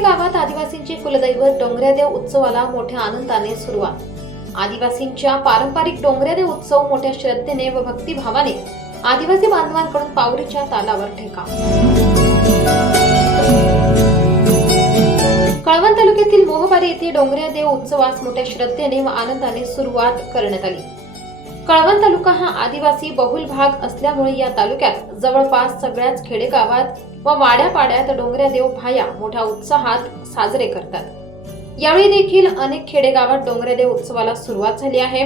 कुलदैवत डोंगऱ्यादेव उत्सवाला मोठ्या आनंदाने सुरुवात. आदिवासींच्या पारंपरिक डोंगऱ्यादेव उत्सव मोठ्या श्रद्धेने व भक्तिभावाने आदिवासी बांधवांकडून पावरीच्या तालावर ठेका. कळवण तालुक्यातील मोहबारी येथे डोंगऱ्यादेव उत्सवास मोठ्या श्रद्धेने व आनंदाने सुरुवात करण्यात आली. कळवण तालुका हा आदिवासी बहुल भाग असल्यामुळे या तालुक्यात जवळपास सगळ्याच खेडेगावात व वाड्यापाड्यात डोंगऱ्या देव भाया मोठ्या उत्साहात साजरे करतात. यावेळी देखील अनेक खेडेगावात डोंगऱ्या देव उत्सवाला सुरुवात झाली आहे.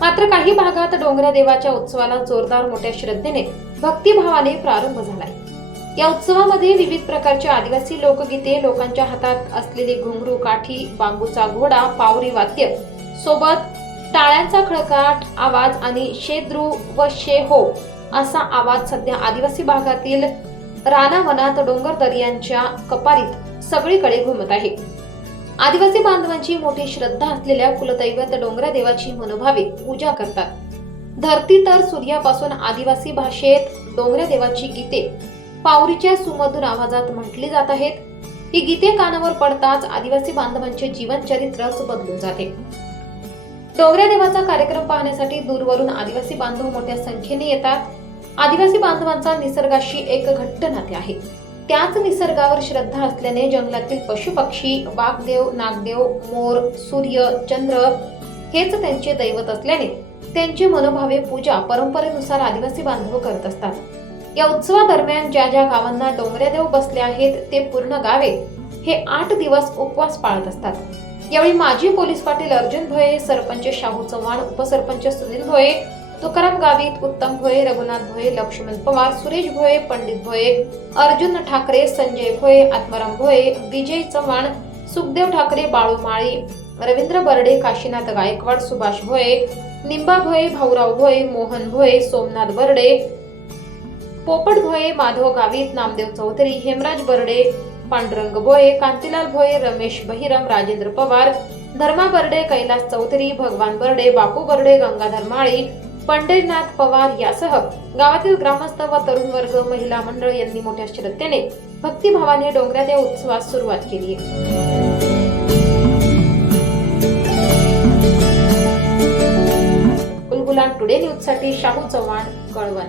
मात्र काही भागात डोंगऱ्या देवाच्या उत्सवाला जोरदार मोठ्या श्रद्धेने भक्तिभावाने प्रारंभ झालाय. या उत्सवामध्ये विविध प्रकारचे आदिवासी लोकगीते लोकांच्या हातात असलेली घुंगरू काठी बांबूचा घोडा पावरी वाद्य सोबत टाळ्यांचा खळकाट आवाज आणि शेद्रू व शेहो असा आवाज सध्या आदिवासी भागातील रानावनात डोंगर दर्यांच्या कपारीत सगळीकडे घुमत आहे. आदिवासी बांधवांची मोठी श्रद्धा असलेल्या कुलदैवत डोंगरा देवाची मनोभावे पूजा करतात. धरती तर सूर्यापासून आदिवासी भाषेत डोंगऱ्या देवाची गीते पावरीच्या सुमधुर आवाजात म्हटली जात आहेत. ही गीते कानावर पडताच आदिवासी बांधवांचे जीवन चरित्रच बदलून जाते. डोंगऱ्या देवाचा कार्यक्रम पाहण्यासाठी दूरवरून आदिवासी बांधव मोठ्या संख्येने येतात. आदिवासी बांधवांचा निसर्गाशी एक घट्ट नाते आहे. त्याच निसर्गावर श्रद्धा असल्याने जंगलातील पशुपक्षी वाघदेव नागदेव मोर सूर्य चंद्र हेच त्यांचे दैवत असल्याने त्यांची मनोभावे पूजा परंपरेनुसार आदिवासी बांधव करत असतात. या उत्सवादरम्यान ज्या ज्या गावांना डोंगऱ्यादेव बसले आहेत ते पूर्ण गावे हे आठ दिवस उपवास पाळत असतात. यावेळी माजी पोलीस पाटील अर्जुन भोये सरपंच शाहू चव्हाण उपसरपंच सुनील भोये तुकाराम गावित उत्तम भोये रघुनाथ भोये लक्ष्मण पवार सुरेश भोये पंडित भोये अर्जुन ठाकरे संजय भोये आत्माराम भोये विजय चव्हाण सुखदेव ठाकरे बाळू माळी रवींद्र बर्डे काशीनाथ गायकवाड सुभाष भोये निंबा भोये भाऊराव भोये मोहन भोये सोमनाथ बर्डे पोपट भोये माधव गावित नामदेव चौधरी हेमराज बर्डे पांडुरंग भोये कांतीलाल भोये रमेश बहिरम राजेंद्र पवार धर्मा बर्डे कैलास चौधरी भगवान बर्डे बापू बर्डे गंगाधर माळी पंढरीनाथ पवार यासह गावातील ग्रामस्थ व तरुण वर्ग महिला मंडळ यांनी मोठ्या श्रद्धेने भक्तिभावाने डोंगरादेव उत्सवास सुरुवात केली आहे. टुडे न्यूजसाठी शाहू चव्हाण कळवण.